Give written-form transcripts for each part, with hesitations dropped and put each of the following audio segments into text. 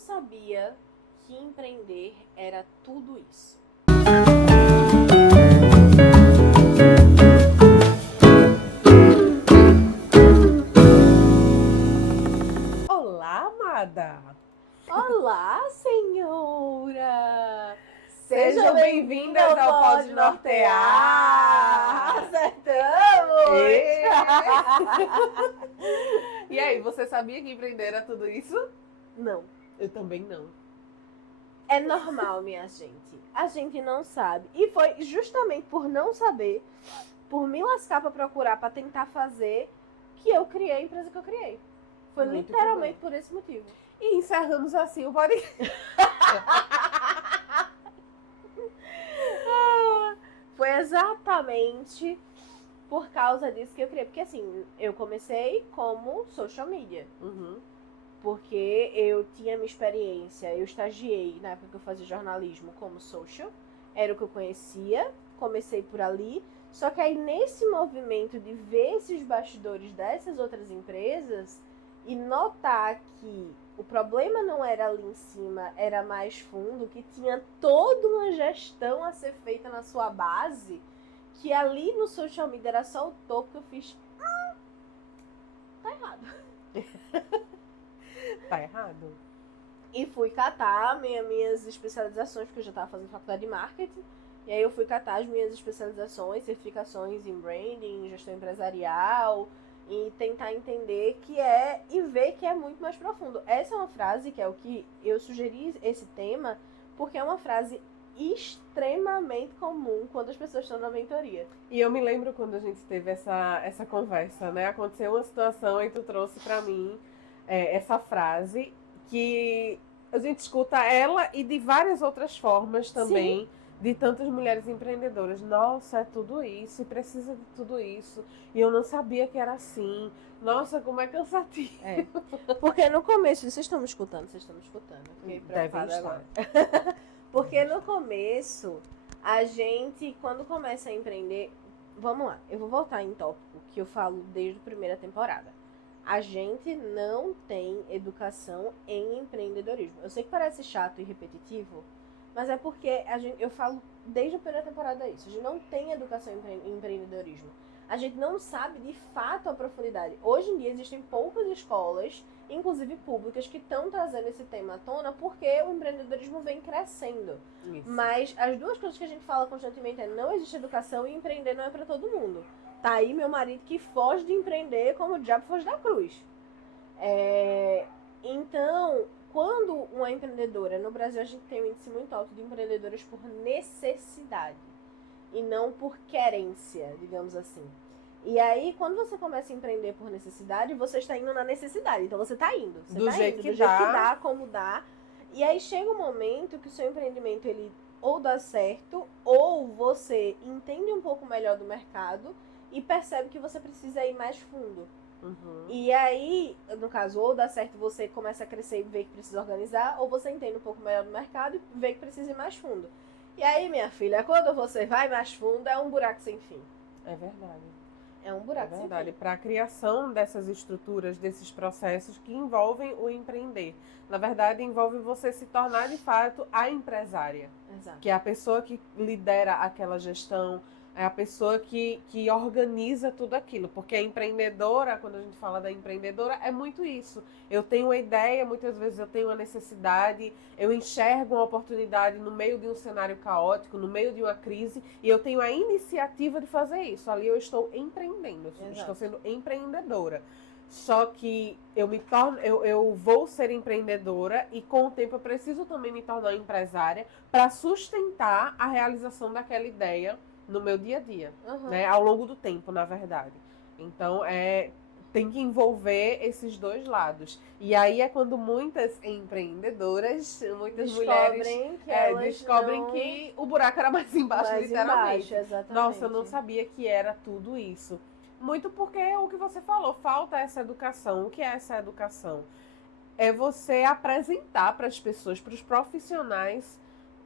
sabia que empreender era tudo isso. Olá, amada! Olá, senhora! Sejam bem-vindas ao Pode Nortear! Acertamos! E aí, você sabia que empreender era tudo isso? Não. Eu também não. É normal, minha gente. A gente não sabe. E foi justamente por não saber, por me lascar pra procurar, pra tentar fazer, que eu criei a empresa que eu criei. Foi Muito literalmente bom. por esse motivo. E encerramos assim o podcast. Foi exatamente por causa disso que eu criei. Porque assim, eu comecei como social media. Porque eu tinha minha experiência, eu estagiei na época que eu fazia jornalismo como social. Era o que eu conhecia, comecei por ali. Só que aí nesse movimento de ver esses bastidores dessas outras empresas e notar que o problema não era ali em cima, era mais fundo, que tinha toda uma gestão a ser feita na sua base, que ali no social media era só o topo, que eu fiz, tá errado. Tá errado. E fui catar minhas especializações, porque eu já estava fazendo faculdade de marketing. E aí eu fui catar as minhas especializações, certificações em branding, em gestão empresarial, e tentar entender e ver que é muito mais profundo. Essa é uma frase que é o que eu sugeri esse tema, porque é uma frase extremamente comum quando as pessoas estão na mentoria. E eu me lembro quando a gente teve essa conversa, né? Aconteceu uma situação e tu trouxe pra mim essa frase que a gente escuta ela e de várias outras formas também. Sim. De tantas mulheres empreendedoras. Nossa, é tudo isso, e precisa de tudo isso. E eu não sabia que era assim. Nossa, como é cansativo. É. Porque no começo, vocês estão me escutando? Vocês estão me escutando. Fiquei preocupada agora. Porque no começo, a gente, quando começa a empreender... Vamos lá, eu vou voltar em tópico que eu falo desde a primeira temporada. A gente não tem educação em empreendedorismo. Eu sei que parece chato e repetitivo, mas é porque eu falo desde a primeira temporada isso. A gente não tem educação em empreendedorismo. A gente não sabe de fato a profundidade. Hoje em dia existem poucas escolas, inclusive públicas, que estão trazendo esse tema à tona porque o empreendedorismo vem crescendo. Isso. Mas as duas coisas que a gente fala constantemente é não existe educação e empreender não é para todo mundo. Tá aí meu marido que foge de empreender como o diabo foge da cruz. Então, quando uma empreendedora, no Brasil a gente tem um índice muito alto de empreendedoras por necessidade e não por querência, digamos assim. E aí, quando você começa a empreender por necessidade, você está indo na necessidade. Então você está indo. Você do tá jeito indo, que do jeito dá. que dá, como dá. E aí chega um momento que o seu empreendimento ele ou dá certo, ou você entende um pouco melhor do mercado e percebe que você precisa ir mais fundo. E aí, no caso, ou dá certo, você começa a crescer e vê que precisa organizar, ou você entende um pouco melhor do mercado e vê que precisa ir mais fundo. E aí, minha filha, quando você vai mais fundo, é um buraco sem fim. É verdade. É um buraco sem fim. Para a criação dessas estruturas, desses processos que envolvem o empreender. Na verdade, envolve você se tornar, de fato, a empresária. Exato. Que é a pessoa que lidera aquela gestão, é a pessoa que organiza tudo aquilo. Porque a empreendedora, quando a gente fala da empreendedora, é muito isso. Eu tenho uma ideia, muitas vezes eu tenho uma necessidade, eu enxergo uma oportunidade no meio de um cenário caótico, no meio de uma crise, e eu tenho a iniciativa de fazer isso. Ali eu estou empreendendo, eu estou sendo empreendedora. Só que eu vou ser empreendedora e com o tempo eu preciso também me tornar empresária para sustentar a realização daquela ideia no meu dia a dia, né? Ao longo do tempo, na verdade. Então, tem que envolver esses dois lados. E aí é quando muitas empreendedoras, muitas mulheres descobrem que o buraco era mais embaixo, literalmente. Exatamente. Nossa, eu não sabia que era tudo isso. Muito porque é o que você falou, falta essa educação. O que é essa educação? É você apresentar para as pessoas, para os profissionais,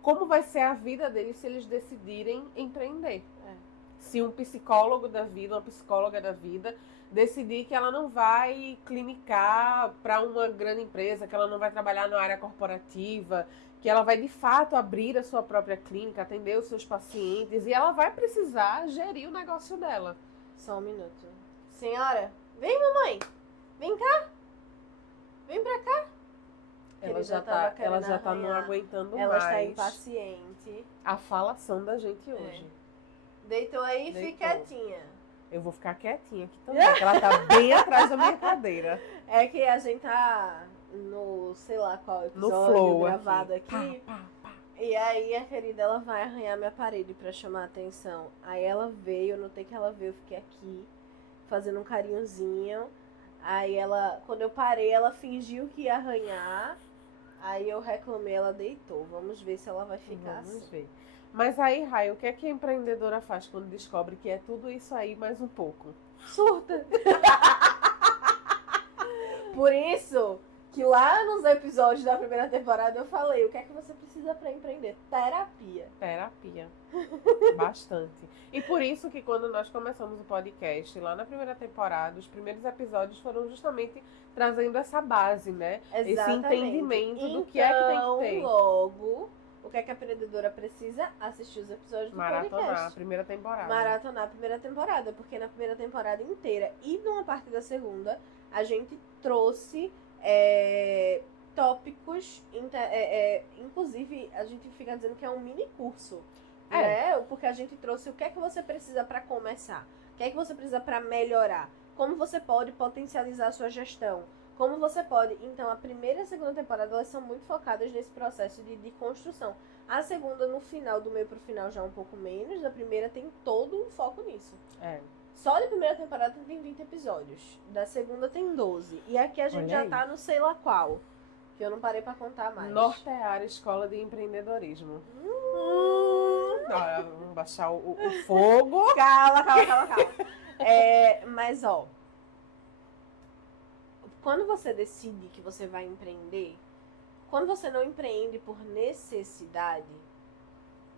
como vai ser a vida deles se eles decidirem empreender. se um psicólogo da vida, uma psicóloga da vida, decidir que ela não vai clinicar para uma grande empresa, que ela não vai trabalhar na área corporativa, que ela vai de fato abrir a sua própria clínica, atender os seus pacientes, e ela vai precisar gerir o negócio dela. Só um minuto. Senhora, vem, mamãe. Vem cá. Vem pra cá. Ela já tá não aguentando ela mais. Ela está impaciente. A falação da gente hoje. Deitou aí e fica quietinha. Eu vou ficar quietinha aqui também, porque ela tá bem atrás da minha cadeira. É que a gente tá no, sei lá qual episódio, no flow gravado aqui. Pá. E aí a querida, ela vai arranhar minha parede pra chamar a atenção. Aí ela veio, eu notei que ela veio, eu fiquei aqui, fazendo um carinhozinho. Aí ela, quando eu parei, ela fingiu que ia arranhar. Aí eu reclamei, ela deitou. Vamos ver se ela vai ficar assim. Vamos ver. Mas aí, Rai, o que é que a empreendedora faz quando descobre que é tudo isso aí mais um pouco? Surta! Por isso que lá nos episódios da primeira temporada eu falei, o que é que você precisa para empreender? Terapia. Terapia. Bastante. E por isso que quando nós começamos o podcast, lá na primeira temporada, os primeiros episódios foram justamente trazendo essa base, né? Exatamente. Esse entendimento do que é que tem que ter. Logo, o que é que a empreendedora precisa? Assistir os episódios do podcast. Maratonar a primeira temporada. Maratonar a primeira temporada, porque na primeira temporada inteira e numa parte da segunda, a gente trouxe tópicos, inclusive a gente fica dizendo que é um mini curso, né? Porque a gente trouxe o que é que você precisa para começar, o que é que você precisa para melhorar, como você pode potencializar a sua gestão, como você pode. Então, a primeira e a segunda temporada, elas são muito focadas nesse processo de construção. A segunda, no final, do meio pro final, já um pouco menos. Da primeira, tem todo um foco nisso. Só da primeira temporada tem 20 episódios. Da segunda tem 12. E aqui a gente já tá no sei lá qual. Que eu não parei pra contar mais. Nortear Escola de Empreendedorismo. Vamos baixar o fogo. Cala. Mas, ó. Quando você decide que você vai empreender, quando você não empreende por necessidade,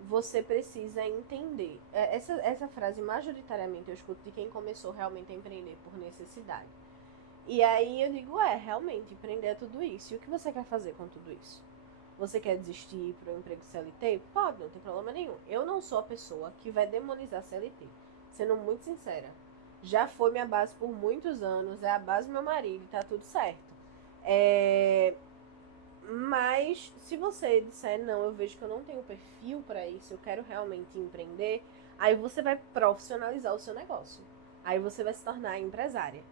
você precisa entender. Essa frase, majoritariamente, eu escuto de quem começou realmente a empreender por necessidade. E aí eu digo, realmente, empreender é tudo isso. E o que você quer fazer com tudo isso? Você quer desistir para um emprego CLT? Pode, não tem problema nenhum. Eu não sou a pessoa que vai demonizar CLT. Sendo muito sincera. Já foi minha base por muitos anos, é a base do meu marido, tá tudo certo. Mas se você disser, não, eu vejo que eu não tenho perfil para isso, eu quero realmente empreender, aí você vai profissionalizar o seu negócio. Aí você vai se tornar empresária.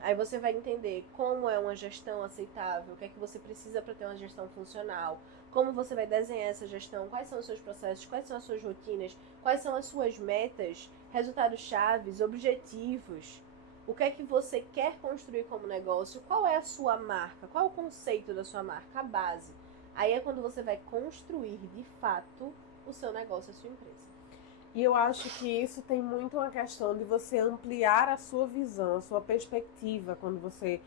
Aí você vai entender como é uma gestão aceitável, o que é que você precisa para ter uma gestão funcional, como você vai desenhar essa gestão, quais são os seus processos, quais são as suas rotinas, quais são as suas metas, resultados chaves, objetivos, o que é que você quer construir como negócio, qual é a sua marca, qual é o conceito da sua marca, a base. Aí é quando você vai construir de fato o seu negócio, a sua empresa. E eu acho que isso tem muito uma questão de você ampliar a sua visão, a sua perspectiva quando você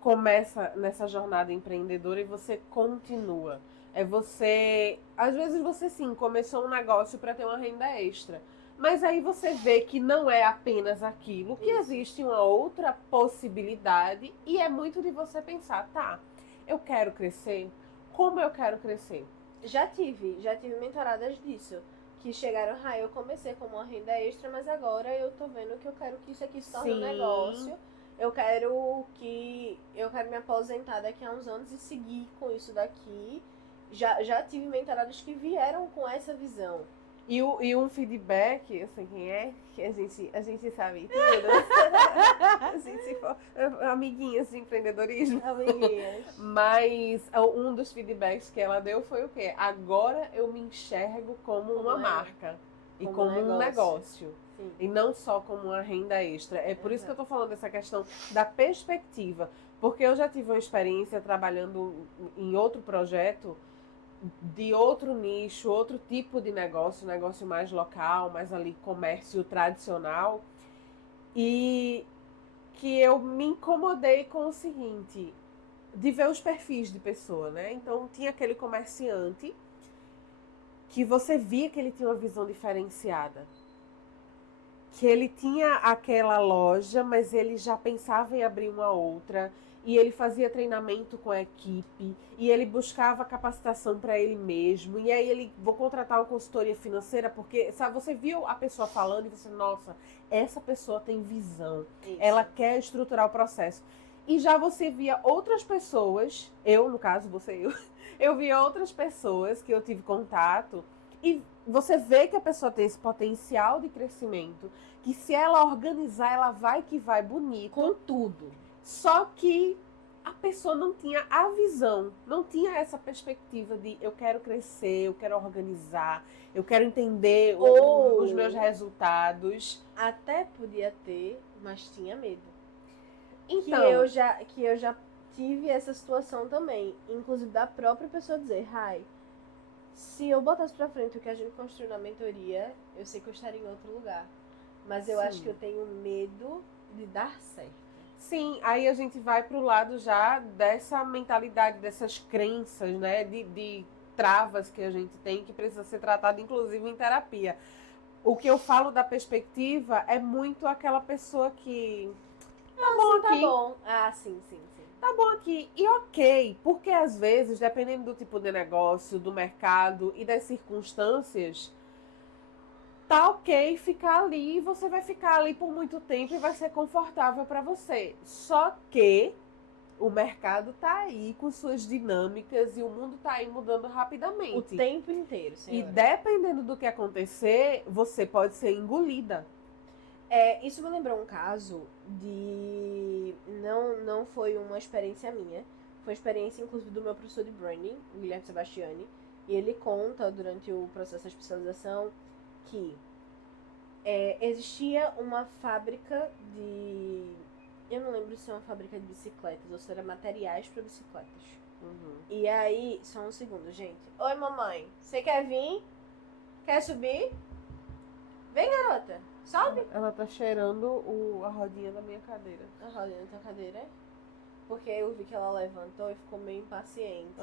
começa nessa jornada empreendedora e você continua. Às vezes você sim, começou um negócio para ter uma renda extra, mas aí você vê que não é apenas aquilo, que existe uma outra possibilidade e é muito de você pensar, eu quero crescer, como eu quero crescer? Já tive mentoradas disso, que chegaram, eu comecei como uma renda extra, mas agora eu tô vendo que eu quero que isso aqui se torne um negócio. Eu quero me aposentar daqui a uns anos e seguir com isso daqui. Já tive mentoradas que vieram com essa visão. E um feedback, eu sei quem é, que a gente sabe tudo. Se for amiguinhas de empreendedorismo. Amiguinhas. Mas um dos feedbacks que ela deu foi o quê? Agora eu me enxergo como uma marca. E como um negócio. Sim. E não só como uma renda extra. É por isso que eu tô falando dessa questão da perspectiva. Porque eu já tive uma experiência trabalhando em outro projeto, de outro nicho, outro tipo de negócio mais local, mais ali comércio tradicional, e que eu me incomodei com o seguinte, de ver os perfis de pessoa, né? Então tinha aquele comerciante que você via que ele tinha uma visão diferenciada. que ele tinha aquela loja, mas ele já pensava em abrir uma outra, e ele fazia treinamento com a equipe, e ele buscava capacitação para ele mesmo, e aí ele, vou contratar uma consultoria financeira, porque, sabe, você viu a pessoa falando e você, nossa, essa pessoa tem visão, Isso. ela quer estruturar o processo. E já você via outras pessoas, eu, no caso, eu via outras pessoas que eu tive contato, e você vê que a pessoa tem esse potencial de crescimento, que se ela organizar, ela vai que vai bonito. Com tudo. Só que a pessoa não tinha a visão, não tinha essa perspectiva de eu quero crescer, eu quero organizar, eu quero entender os meus resultados. Até podia ter, mas tinha medo. Então, Que eu já tive essa situação também. Inclusive da própria pessoa dizer, Rai, se eu botasse pra frente o que a gente construiu na mentoria, eu sei que eu estaria em outro lugar. Mas eu acho que eu tenho medo de dar certo. Sim, aí a gente vai pro lado já dessa mentalidade, dessas crenças, né? De travas que a gente tem, que precisa ser tratada, inclusive, em terapia. O que eu falo da perspectiva é muito aquela pessoa que... Tá bom aqui. Tá bom. Ah, sim. Tá bom aqui. E ok, porque às vezes, dependendo do tipo de negócio, do mercado e das circunstâncias, tá ok ficar ali, você vai ficar ali por muito tempo e vai ser confortável para você. Só que o mercado tá aí com suas dinâmicas e o mundo tá aí mudando rapidamente. O tempo inteiro, senhora. E dependendo do que acontecer, você pode ser engolida. Isso me lembrou um caso de... Não foi uma experiência minha. Foi uma experiência, inclusive, do meu professor de branding, o Guilherme Sebastiani. E ele conta, durante o processo de especialização, que existia uma fábrica de... Eu não lembro se é uma fábrica de bicicletas ou se era materiais para bicicletas. Uhum. E aí, só um segundo, gente. Oi, mamãe. Você quer vir? Quer subir? Vem, garota. Sobe. Ela tá cheirando a rodinha da minha cadeira. A rodinha da tua cadeira? Porque eu vi que ela levantou e ficou meio impaciente.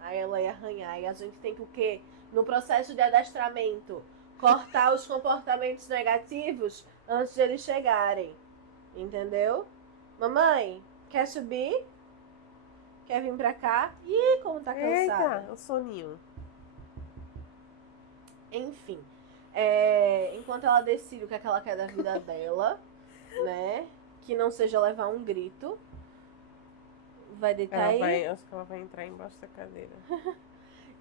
Aí ela ia arranhar. E a gente tem que o quê? No processo de adestramento, cortar os comportamentos negativos antes de eles chegarem. Entendeu? Mamãe, quer subir? Quer vir pra cá? Ih, como tá cansada. Eita, o soninho. Enfim. Enquanto ela decide o que é que ela quer da vida dela, né? Que não seja levar um grito. Vai deitar aí. Acho que ela vai entrar embaixo da cadeira.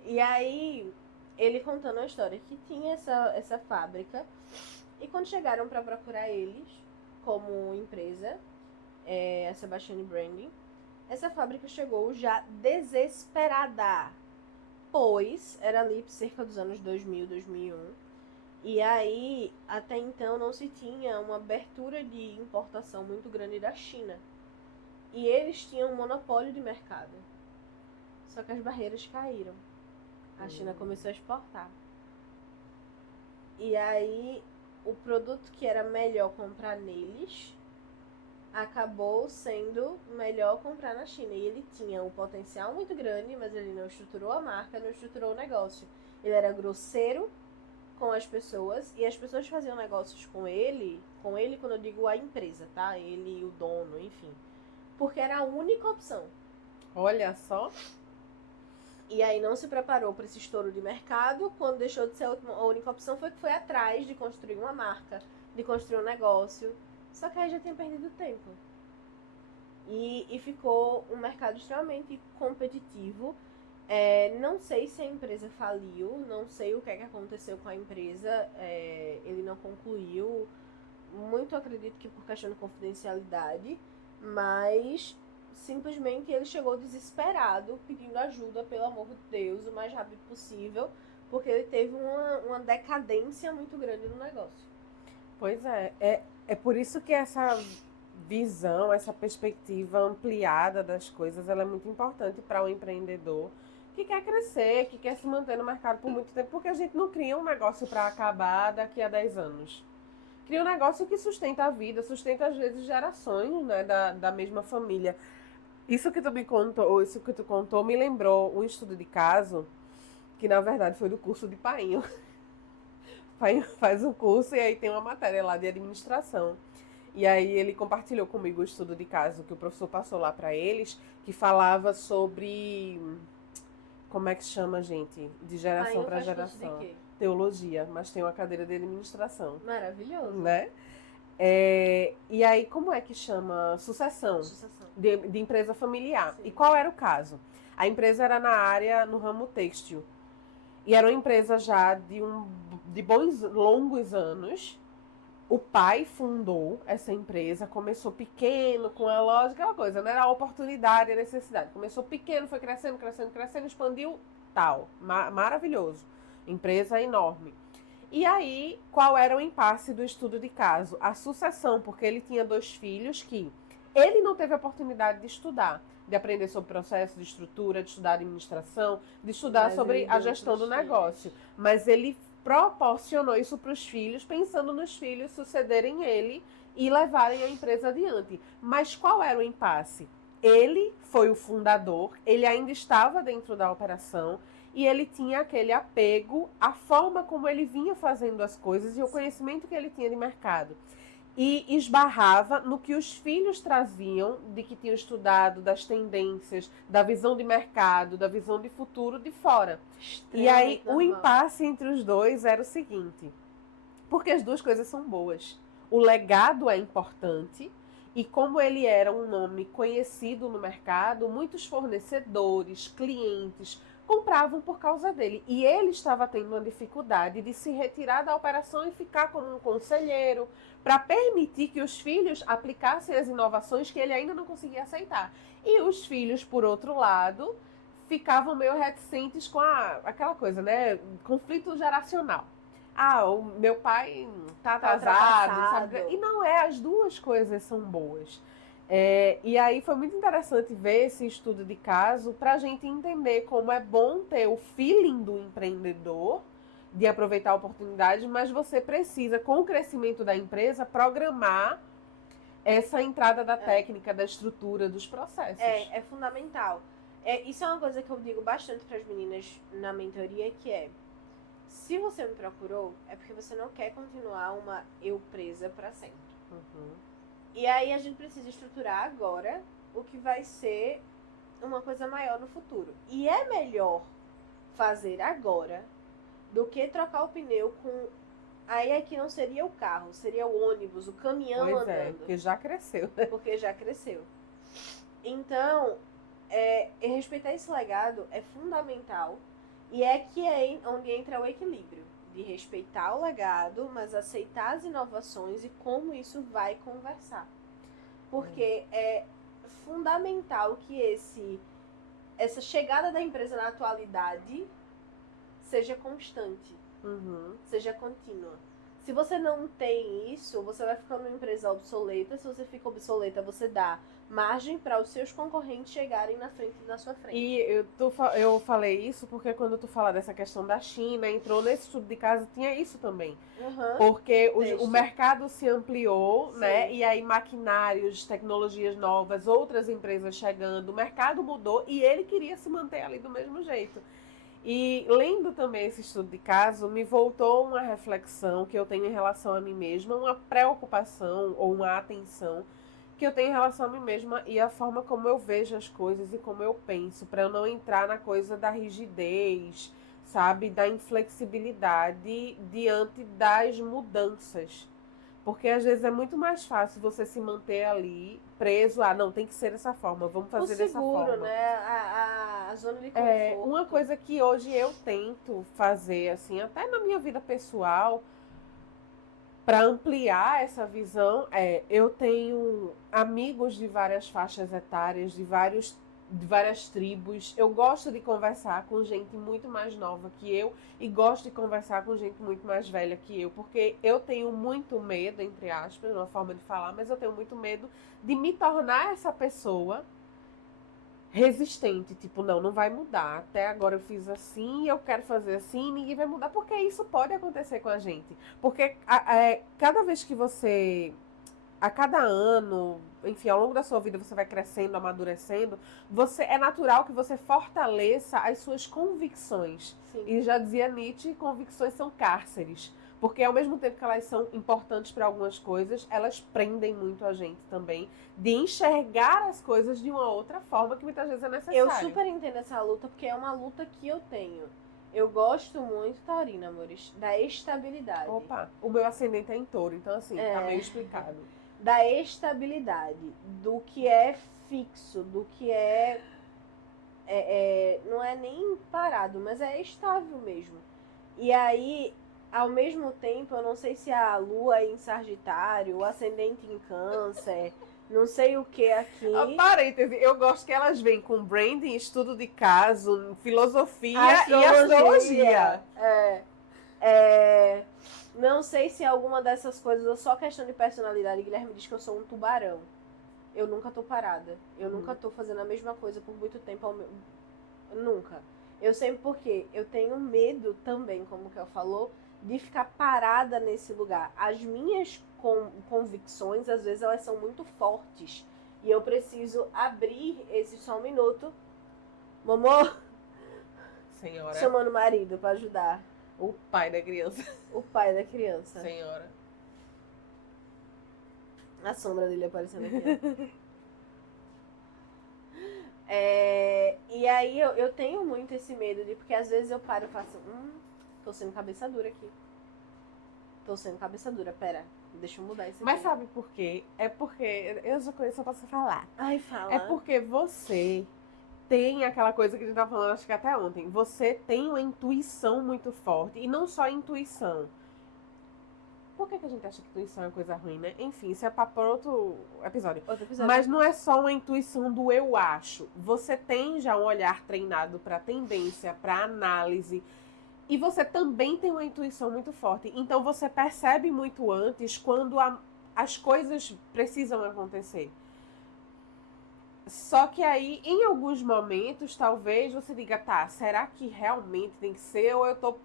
E aí, ele contando a história que tinha essa fábrica. E quando chegaram pra procurar eles, como empresa, a Sebastiani Branding, essa fábrica chegou já desesperada. Pois era ali cerca dos anos 2000, 2001. E aí, até então, não se tinha uma abertura de importação muito grande da China. E eles tinham um monopólio de mercado. Só que as barreiras caíram. A China começou a exportar. E aí, o produto que era melhor comprar neles acabou sendo melhor comprar na China. E ele tinha um potencial muito grande, mas ele não estruturou a marca, não estruturou o negócio. Ele era grosseiro com as pessoas, e as pessoas faziam negócios com ele quando eu digo a empresa, tá? Ele, o dono, enfim. Porque era a única opção. Olha só. E aí não se preparou para esse estouro de mercado. Quando deixou de ser a única opção, foi atrás de construir uma marca, de construir um negócio. Só que aí já tinha perdido tempo. E ficou um mercado extremamente competitivo. Não sei se a empresa faliu, não sei o que aconteceu com a empresa. Ele não concluiu. Muito acredito que por questão de confidencialidade. Mas simplesmente ele chegou desesperado, pedindo ajuda, pelo amor de Deus, o mais rápido possível, porque ele teve uma decadência muito grande no negócio. Pois é por isso que essa visão, essa perspectiva ampliada das coisas, ela é muito importante para o empreendedor que quer crescer, que quer se manter no mercado por muito tempo, porque a gente não cria um negócio para acabar daqui a 10 anos. Cria um negócio que sustenta a vida, sustenta às vezes gerações, né, da mesma família. Isso que tu contou me lembrou um estudo de caso que na verdade foi do curso de Painho. pai faz o curso e aí tem uma matéria lá de administração. E aí ele compartilhou comigo o estudo de caso que o professor passou lá para eles, que falava sobre... Como é que chama, gente? De geração para geração. De quê? Teologia, mas tem uma cadeira de administração. Maravilhoso. Né? E aí, como é que chama? Sucessão. De empresa familiar. Sim. E qual era o caso? A empresa era na área, no ramo têxtil. E era uma empresa já de bons, longos anos. O pai fundou essa empresa, começou pequeno, com a loja, aquela coisa, não era a oportunidade, a necessidade. Começou pequeno, foi crescendo, crescendo, crescendo, expandiu, tal. Maravilhoso. Empresa enorme. E aí, qual era o impasse do estudo de caso? A sucessão, porque ele tinha 2 filhos que ele não teve a oportunidade de estudar, de aprender sobre processo, de estrutura, de estudar administração, de estudar sobre a gestão do negócio. Mas ele proporcionou isso para os filhos, pensando nos filhos sucederem ele e levarem a empresa adiante. Mas qual era o impasse? Ele foi o fundador, ele ainda estava dentro da operação e ele tinha aquele apego à forma como ele vinha fazendo as coisas e o conhecimento que ele tinha de mercado. E esbarrava no que os filhos traziam, de que tinham estudado, das tendências, da visão de mercado, da visão de futuro de fora. E aí o impasse entre os dois era o seguinte, porque as duas coisas são boas. O legado é importante e como ele era um nome conhecido no mercado, muitos fornecedores, clientes compravam por causa dele. E ele estava tendo uma dificuldade de se retirar da operação e ficar como um conselheiro, para permitir que os filhos aplicassem as inovações que ele ainda não conseguia aceitar. E os filhos, por outro lado, ficavam meio reticentes com aquela coisa, né? Conflito geracional. O meu pai tá atrasado, sabe? E não é, as duas coisas são boas. E aí foi muito interessante ver esse estudo de caso para a gente entender como é bom ter o feeling do empreendedor, de aproveitar a oportunidade, mas você precisa, com o crescimento da empresa, programar essa entrada da técnica, da estrutura, dos processos. É fundamental. Isso é uma coisa que eu digo bastante para as meninas na mentoria, que é, se você me procurou, é porque você não quer continuar uma eu presa para sempre. Uhum. E aí a gente precisa estruturar agora o que vai ser uma coisa maior no futuro. E é melhor fazer agora do que trocar o pneu com... Aí é que não seria o carro, seria o ônibus, o caminhão andando. Porque já cresceu. Porque já cresceu. Então, respeitar esse legado é fundamental. E é que é onde entra o equilíbrio. De respeitar o legado, mas aceitar as inovações e como isso vai conversar. Porque é fundamental que essa chegada da empresa na atualidade seja constante, seja contínua. Se você não tem isso, você vai ficando uma empresa obsoleta. Se você fica obsoleta, você dá margem para os seus concorrentes chegarem na sua frente. E eu falei isso porque quando tu fala dessa questão da China, entrou nesse estudo de caso, tinha isso também. Porque o mercado se ampliou, né? E aí maquinários, tecnologias novas, outras empresas chegando, o mercado mudou e ele queria se manter ali do mesmo jeito. E lendo também esse estudo de caso, me voltou uma reflexão que eu tenho em relação a mim mesma, uma preocupação ou uma atenção que eu tenho em relação a mim mesma e a forma como eu vejo as coisas e como eu penso, para eu não entrar na coisa da rigidez, sabe, da inflexibilidade diante das mudanças. Porque às vezes é muito mais fácil você se manter ali preso não, tem que ser dessa forma, vamos fazer dessa forma. O seguro, né? A zona de conforto. Uma coisa que hoje eu tento fazer, assim, até na minha vida pessoal, para ampliar essa visão, eu tenho amigos de várias faixas etárias, de várias tribos. Eu gosto de conversar com gente muito mais nova que eu e gosto de conversar com gente muito mais velha que eu, porque eu tenho muito medo, entre aspas, uma forma de falar, mas eu tenho muito medo de me tornar essa pessoa resistente, tipo, não vai mudar. Até agora eu fiz assim, eu quero fazer assim, ninguém vai mudar, porque isso pode acontecer com a gente. Porque cada vez que você, a cada ano, enfim, ao longo da sua vida você vai crescendo, amadurecendo, é natural que você fortaleça as suas convicções. Sim. E já dizia Nietzsche, convicções são cárceres. Porque ao mesmo tempo que elas são importantes para algumas coisas, elas prendem muito a gente também de enxergar as coisas de uma outra forma que muitas vezes é necessário. Eu super entendo essa luta, porque é uma luta que eu tenho. Eu gosto muito, Taurina, amores, da estabilidade. Opa, o meu ascendente é em touro, então assim, tá meio explicado. Da estabilidade, do que é fixo, do que não é nem parado, mas é estável mesmo. E aí, ao mesmo tempo, eu não sei se a lua é em Sagitário, o ascendente em Câncer, não sei o que aqui. Parêntese, eu gosto que elas vêm com branding, estudo de caso, filosofia e astrologia. Não sei se alguma dessas coisas é só questão de personalidade. Guilherme diz que eu sou um tubarão. Eu nunca tô parada. Eu nunca tô fazendo a mesma coisa por muito tempo. Nunca. Eu sempre porque eu tenho medo também, como o Kel falou, de ficar parada nesse lugar. As minhas convicções, às vezes, elas são muito fortes. E eu preciso abrir esse só um minuto. Momô, senhora, chamando o marido pra ajudar. O pai da criança. O pai da criança. Senhora. A sombra dele aparecendo aqui. E aí eu tenho muito esse medo de, porque às vezes eu paro e faço, tô sendo cabeça dura aqui. Tô sendo cabeça dura, pera, deixa eu mudar isso aqui. Mas sabe por quê? É porque, eu já conheço, só posso falar. Ai, fala. É porque você tem aquela coisa que a gente tava falando, acho que até ontem. Você tem uma intuição muito forte, e não só intuição. Por que a gente acha que intuição é uma coisa ruim, né? Enfim, isso é para outro episódio. Mas não é só uma intuição do eu acho. Você tem já um olhar treinado para tendência, para análise. E você também tem uma intuição muito forte. Então você percebe muito antes quando as coisas precisam acontecer. Só que aí, em alguns momentos, talvez você diga, tá, será que realmente tem que ser? Ou eu tô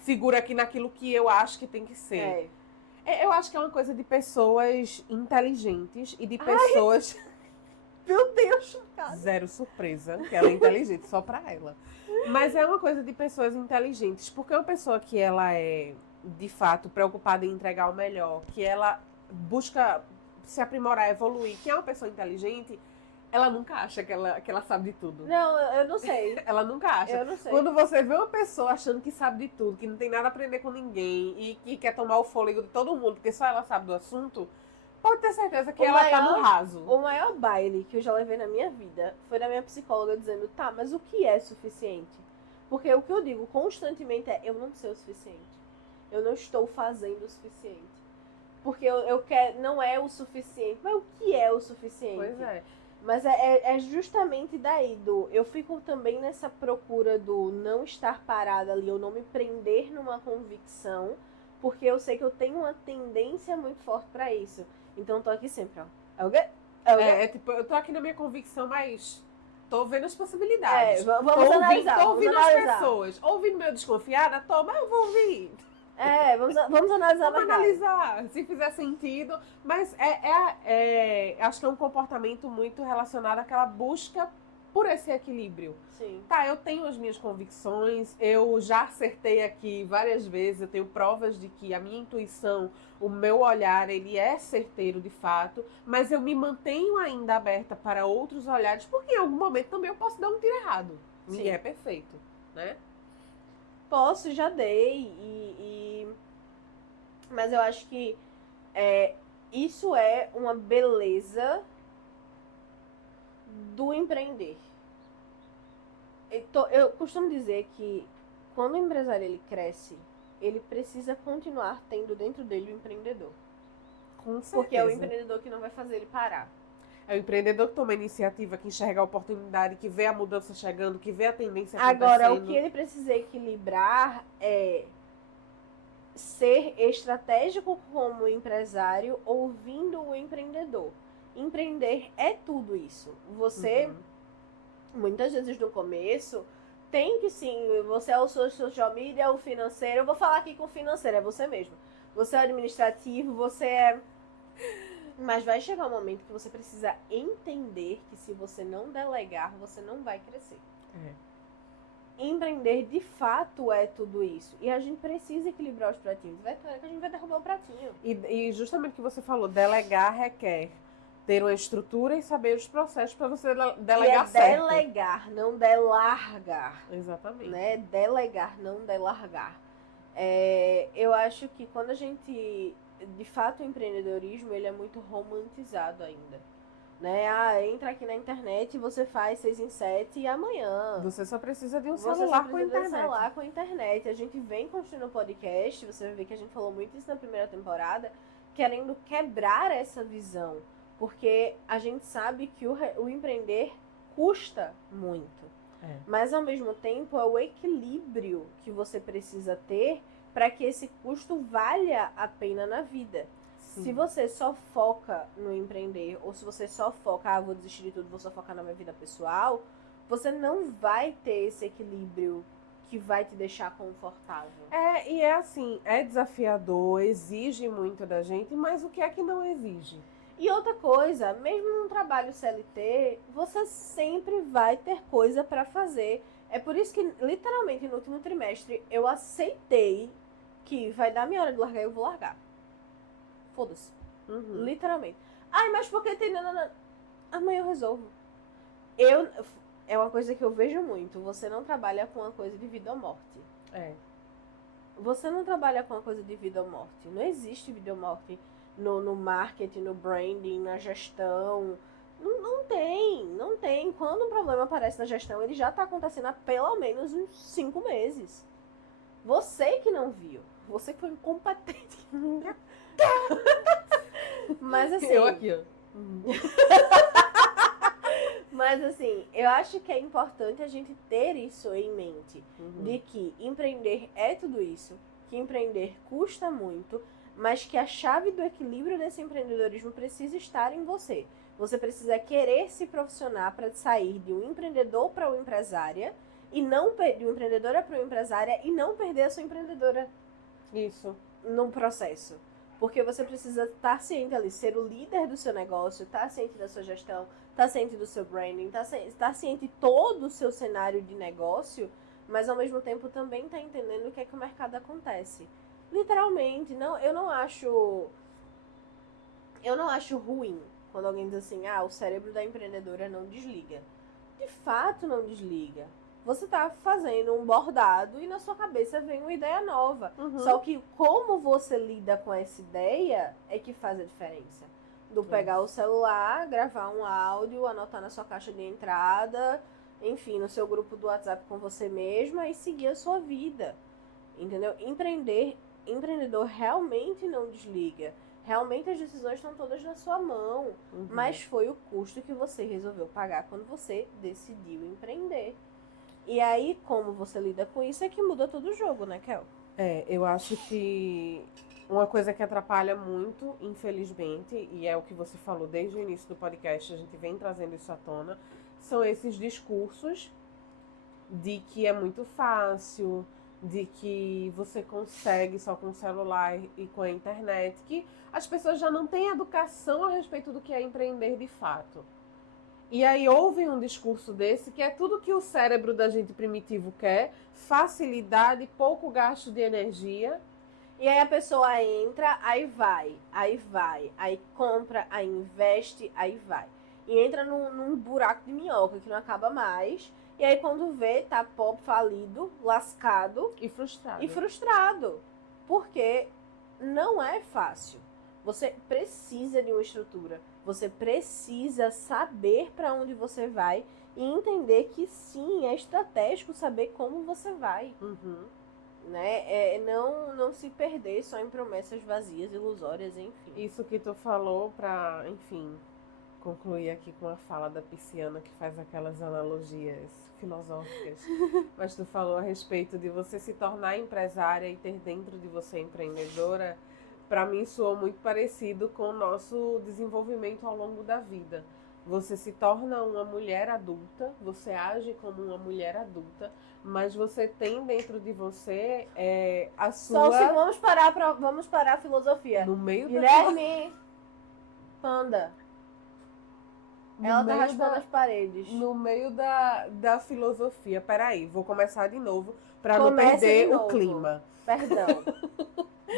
segura aqui naquilo que eu acho que tem que ser? Eu acho que é uma coisa de pessoas inteligentes e de pessoas... Meu Deus, chocada. Zero surpresa, que ela é inteligente, só pra ela. Mas é uma coisa de pessoas inteligentes, porque uma pessoa que ela é, de fato, preocupada em entregar o melhor, que ela busca se aprimorar, evoluir, que é uma pessoa inteligente, ela nunca acha que ela sabe de tudo. Não, eu não sei. Ela nunca acha. Eu não sei. Quando você vê uma pessoa achando que sabe de tudo, que não tem nada a aprender com ninguém e que quer tomar o fôlego de todo mundo, porque só ela sabe do assunto, pode ter certeza que ela tá no raso. O maior baile que eu já levei na minha vida foi da minha psicóloga dizendo, tá, mas o que é suficiente? Porque o que eu digo constantemente é, eu não sei o suficiente. Eu não estou fazendo o suficiente. Porque eu quero, não é o suficiente. Mas o que é o suficiente? Pois é. Mas é justamente daí, eu fico também nessa procura do não estar parada ali, eu não me prender numa convicção, porque eu sei que eu tenho uma tendência muito forte pra isso. Então eu tô aqui sempre, ó. Tipo, eu tô aqui na minha convicção, mas tô vendo as possibilidades. Vamos analisar. Tô ouvindo as pessoas. Ouvindo meio desconfiada, mas eu vou ouvir. Vamos analisar. Vamos analisar, se fizer sentido. Mas acho que é um comportamento muito relacionado àquela busca por esse equilíbrio. Sim. Tá, eu tenho as minhas convicções, eu já acertei aqui várias vezes, eu tenho provas de que a minha intuição, o meu olhar, ele é certeiro de fato, mas eu me mantenho ainda aberta para outros olhares, porque em algum momento também eu posso dar um tiro errado. Ninguém é perfeito, né? Posso, já dei, mas eu acho que isso é uma beleza do empreender. Eu costumo dizer que quando o empresário ele cresce, ele precisa continuar tendo dentro dele o empreendedor. Com certeza. Porque é o empreendedor que não vai fazer ele parar. É o empreendedor que toma a iniciativa, que enxerga a oportunidade, que vê a mudança chegando, que vê a tendência acontecendo. Agora, o que ele precisa equilibrar é ser estratégico como empresário, ouvindo o empreendedor. Empreender é tudo isso. Você, muitas vezes no começo, tem que sim, você é o social media, o financeiro. Eu vou falar aqui com o financeiro, é você mesmo. Você é administrativo, você é... Mas vai chegar um momento que você precisa entender que se você não delegar, você não vai crescer. empreender de fato é tudo isso. E a gente precisa equilibrar os pratinhos. Vai ter hora que a gente vai derrubar o pratinho. E justamente o que você falou, delegar requer ter uma estrutura e saber os processos para você delegar certo. Delegar, não delargar. Exatamente. Né? Delegar, não delargar. Eu acho que quando a gente... De fato, o empreendedorismo, ele é muito romantizado ainda. Né? Entra aqui na internet e você faz 6 em 7 e amanhã. Você só precisa de um celular com internet. De um celular com internet. A gente vem construindo um podcast, você vai ver que a gente falou muito isso na primeira temporada, querendo quebrar essa visão. Porque a gente sabe que o empreender custa muito. Mas, ao mesmo tempo, é o equilíbrio que você precisa ter para que esse custo valha a pena na vida. Sim. Se você só foca no empreender, ou se você só foca, vou desistir de tudo, vou só focar na minha vida pessoal, você não vai ter esse equilíbrio que vai te deixar confortável. E é assim, é desafiador, exige muito da gente, mas o que é que não exige? E outra coisa, mesmo num trabalho CLT, você sempre vai ter coisa para fazer. É por isso que, literalmente, no último trimestre, eu aceitei que vai dar minha hora de largar e eu vou largar. Foda-se. Uhum. Literalmente. Mas porque tem... Amanhã eu resolvo. É uma coisa que eu vejo muito. Você não trabalha com uma coisa de vida ou morte. Você não trabalha com uma coisa de vida ou morte. Não existe vida ou morte no marketing, no branding, na gestão. Não tem. Quando um problema aparece na gestão, ele já está acontecendo há pelo menos uns 5 meses. Você que não viu. Você que foi incompetente. Mas assim... Eu aqui, ó. Mas assim, eu acho que é importante a gente ter isso em mente. De que empreender é tudo isso. Que empreender custa muito. Mas que a chave do equilíbrio desse empreendedorismo precisa estar em você. Você precisa querer se profissionar para sair de um empreendedor para uma empresária. E não de uma empreendedora para uma empresária. E não perder a sua empreendedora. Isso. Num processo. Porque você precisa estar ciente ali, ser o líder do seu negócio, estar ciente da sua gestão, estar ciente do seu branding, estar ciente de todo o seu cenário de negócio, mas ao mesmo tempo também estar entendendo o que é que o mercado acontece. Literalmente, eu não acho ruim quando alguém diz assim, o cérebro da empreendedora não desliga. De fato não desliga. Você tá fazendo um bordado e na sua cabeça vem uma ideia nova. Só que como você lida com essa ideia é que faz a diferença. Do pegar o celular, gravar um áudio, anotar na sua caixa de entrada, enfim, no seu grupo do WhatsApp com você mesma e seguir a sua vida. Entendeu? Empreendedor realmente não desliga. Realmente as decisões estão todas na sua mão. Mas foi o custo que você resolveu pagar quando você decidiu empreender. E aí, como você lida com isso, é que muda todo o jogo, né, Kel? Eu acho que uma coisa que atrapalha muito, infelizmente, e é o que você falou desde o início do podcast, a gente vem trazendo isso à tona, são esses discursos de que é muito fácil, de que você consegue só com o celular e com a internet, que as pessoas já não têm educação a respeito do que é empreender de fato. E aí ouvem um discurso desse, que é tudo que o cérebro da gente primitivo quer, facilidade, pouco gasto de energia. E aí a pessoa entra, aí compra, aí investe, aí vai. E entra num buraco de minhoca que não acaba mais. E aí quando vê, tá pobre, falido, lascado. E frustrado. Porque não é fácil. Você precisa de uma estrutura. Você precisa saber para onde você vai e entender que sim, é estratégico saber como você vai. Né? Não se perder só em promessas vazias, ilusórias, enfim. Isso que tu falou para, enfim, concluir aqui com a fala da pisciana que faz aquelas analogias filosóficas. Mas tu falou a respeito de você se tornar empresária e ter dentro de você empreendedora. Para mim soou muito parecido com o nosso desenvolvimento ao longo da vida. Você se torna uma mulher adulta, você age como uma mulher adulta, mas você tem dentro de você a sua... Só vamos parar a filosofia. No meio Guilherme, Panda. Ela tá raspando as paredes. No meio da filosofia. Peraí, vou começar de novo para não Começa perder de o novo. clima. Perdão.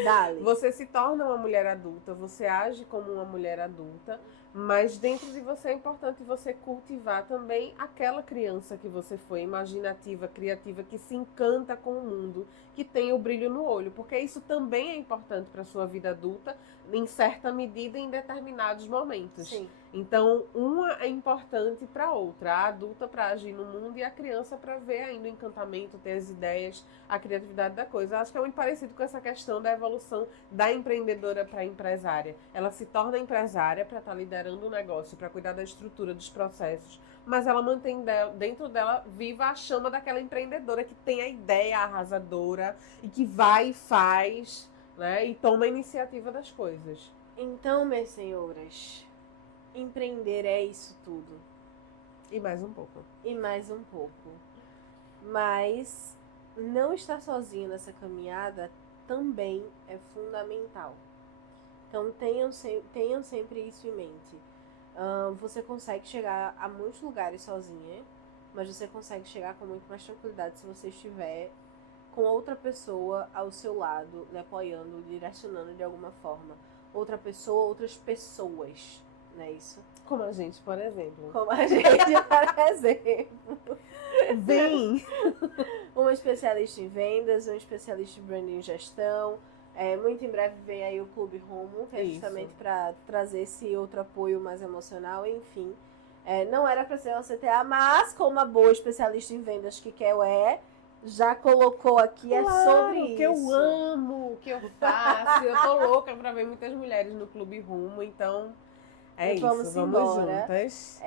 Dale. Você se torna uma mulher adulta, você age como uma mulher adulta, mas dentro de você é importante você cultivar também aquela criança que você foi, imaginativa, criativa, que se encanta com o mundo, que tem o brilho no olho, porque isso também é importante para a sua vida adulta, em certa medida, em determinados momentos. Sim. Então, uma é importante para a outra, a adulta para agir no mundo e a criança para ver ainda o encantamento, ter as ideias, a criatividade da coisa. Eu acho que é muito parecido com essa questão da evolução da empreendedora para a empresária. Ela se torna empresária para estar liderando o negócio, para cuidar da estrutura, dos processos, mas ela mantém dentro dela viva a chama daquela empreendedora que tem a ideia arrasadora e que vai e faz, né, e toma a iniciativa das coisas. Então, minhas senhoras, empreender é isso tudo. E mais um pouco. E mais um pouco. Mas não estar sozinho nessa caminhada também é fundamental. Então tenham sempre isso em mente. Você consegue chegar a muitos lugares sozinha, mas você consegue chegar com muito mais tranquilidade se você estiver com outra pessoa ao seu lado, lhe apoiando, direcionando de alguma forma. Outra pessoa, outras pessoas, não é isso? Como a gente, por exemplo. Como a gente, por exemplo. Vem! Uma especialista em vendas, um especialista em branding e gestão. Muito em breve vem aí o Clube Rumo, que é justamente para trazer esse outro apoio mais emocional, enfim. Não era para ser uma CTA, mas como uma boa especialista em vendas que já colocou aqui, claro, é sobre isso. Que eu amo, que eu faço. Eu tô louca para ver muitas mulheres no Clube Rumo, então é então, isso, vamos embora. Juntas.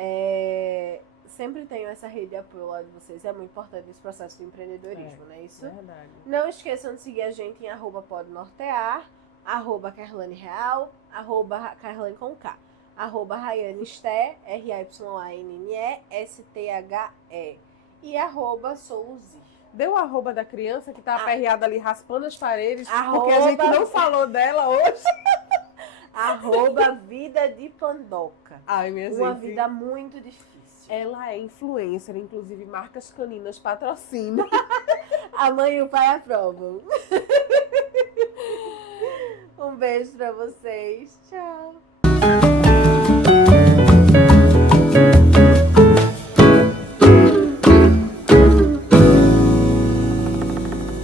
Sempre tenho essa rede de apoio lá de vocês. É muito importante nesse processo de empreendedorismo, não é isso? Verdade. Não esqueçam de seguir a gente em @podnortear, @KerlaneReal, @Kerlane com K, @RayanneSté, RAYANNE-STHE e @Soluzir. Deu o arroba da criança que tá aperreada ali raspando as paredes, Arroba... porque a gente não falou dela hoje. @Vida de Pandoca. Ai, minha Uma gente. vida muito difícil. Ela é influencer, inclusive marcas caninas patrocinam. A mãe e o pai aprovam. Um beijo pra vocês. Tchau.